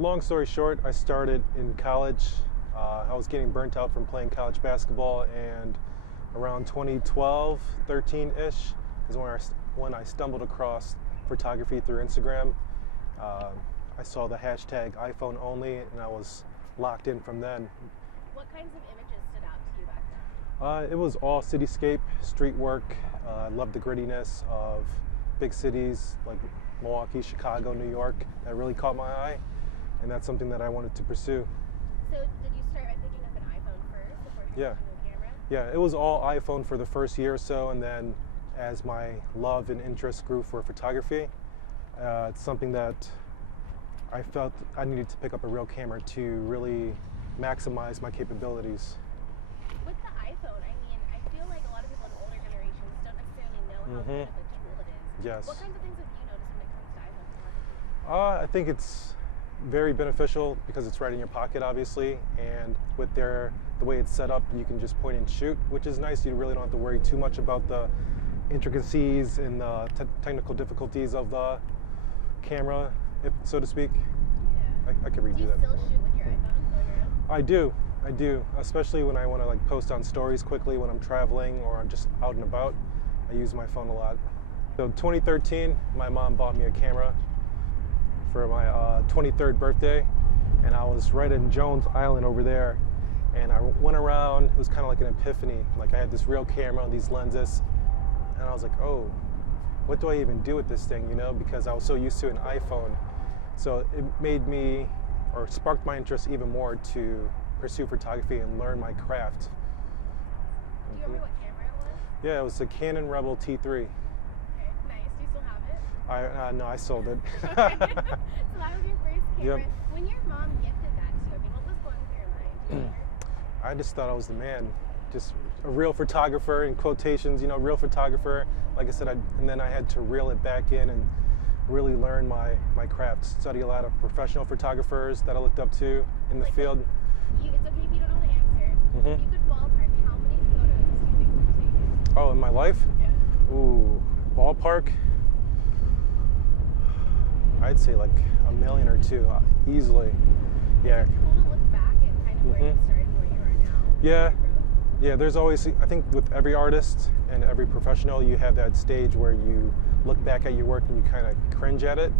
Long story short, I started in college. I was getting burnt out from playing college basketball, and around 2012, 13-ish is when I stumbled across photography through Instagram. I saw the hashtag iPhone only, and I was locked in from then. What kinds of images stood out to you back then? It was all cityscape, street work. I loved the grittiness of big cities like Milwaukee, Chicago, New York. That really caught my eye, and that's something that I wanted to pursue. So did you start by picking up an iPhone first before you Yeah. got into a camera? Yeah, it was all iPhone for the first year or so, and then as my love and interest grew for photography, it's something that I felt I needed to pick up a real camera to really maximize my capabilities. With the iPhone, I mean, I feel like a lot of people in older generations don't necessarily know how good of a tool it is. Yes. What kinds of things have you noticed when it comes to iPhone photography? I think it's very beneficial because it's right in your pocket, obviously, and with the way it's set up, you can just point and shoot, which is nice. You really don't have to worry too much about the intricacies and the technical difficulties of the camera, so to speak. Yeah. I could redo Do you that. still shoot with your iPhone while you're out? I do, especially when I want to like post on stories quickly when I'm traveling or I'm just out and about. I use my phone a lot. So 2013, my mom bought me a camera for my 23rd birthday, and I was right in Jones Island over there, and I went around. It was kind of like an epiphany. Like I had this real camera, these lenses, and I was like, oh, what do I even do with this thing, you know, because I was so used to an iPhone. So it made me, or sparked my interest even more to pursue photography and learn my craft. Do you remember what camera it was? Yeah, it was a Canon Rebel T3. Okay, nice. Do you still have it? No, I sold it. Okay. So that was your first camera. Yep. When your mom gifted that to you, I mean, what was going through your mind? Do you remember? I just thought I was the man, just a real photographer, in quotations, you know, real photographer. Like I said, and then I had to reel it back in and really learn my craft, study a lot of professional photographers that I looked up to in the field. It's okay if you don't know the answer. If you could ballpark, how many photos do you think you've taken? Oh, in my life? Yeah. Ooh, ballpark? I'd say like 1 million or 2, easily. Yeah. It's cool to look back at kind of where you started and where you are now. Yeah. Your growth. Yeah, there's always, I think with every artist and every professional, you have that stage where you look back at your work and you kind of cringe at it.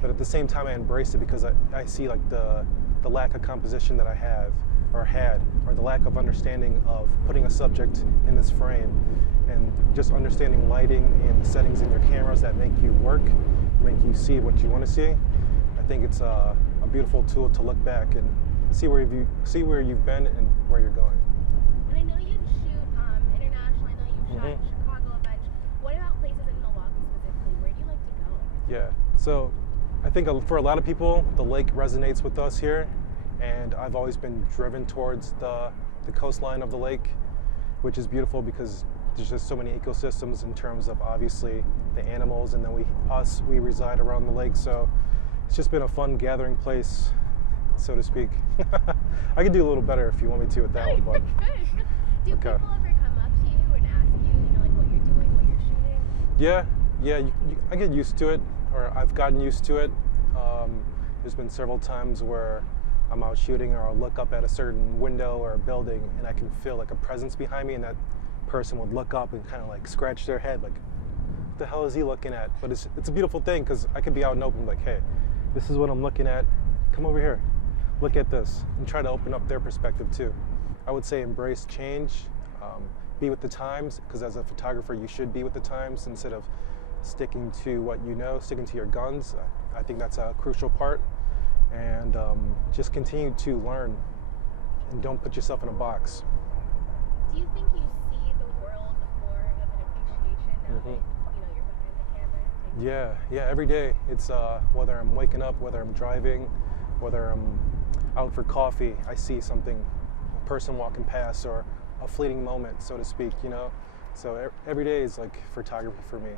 But at the same time, I embrace it because I see like the lack of composition that I have or had, or the lack of understanding of putting a subject in this frame, and just understanding lighting and the settings in your cameras that make you work, make you see what you want to see. I think it's a beautiful tool to look back and see where you've been and where you're going. And I know you shoot international. I know you shot Chicago a bunch. What about places in Milwaukee specifically? Where do you like to go? Yeah, so I think for a lot of people, the lake resonates with us here, and I've always been driven towards the coastline of the lake, which is beautiful because there's just so many ecosystems in terms of obviously the animals, and then we reside around the lake, so it's just been a fun gathering place, so to speak. I could do a little better if you want me to with that one, but Do people ever come up to you and ask you, like what you're doing, what you're shooting? Yeah, I get used to it, or I've gotten used to it. There's been several times where I'm out shooting, or I'll look up at a certain window or a building, and I can feel like a presence behind me, and that person would look up and kind of like scratch their head, like, what the hell is he looking at? But it's a beautiful thing because I could be out in open, like, hey, this is what I'm looking at. Come over here, look at this, and try to open up their perspective too. I would say embrace change, be with the times, because as a photographer, you should be with the times instead of sticking to what you know, sticking to your guns. I think that's a crucial part, and just continue to learn and don't put yourself in a box. Do you think you see the world with more of an appreciation now that you're behind the camera? Yeah, every day. It's whether I'm waking up, whether I'm driving, whether I'm out for coffee, I see something, a person walking past, or a fleeting moment, so to speak, you know? So every day is like photography for me.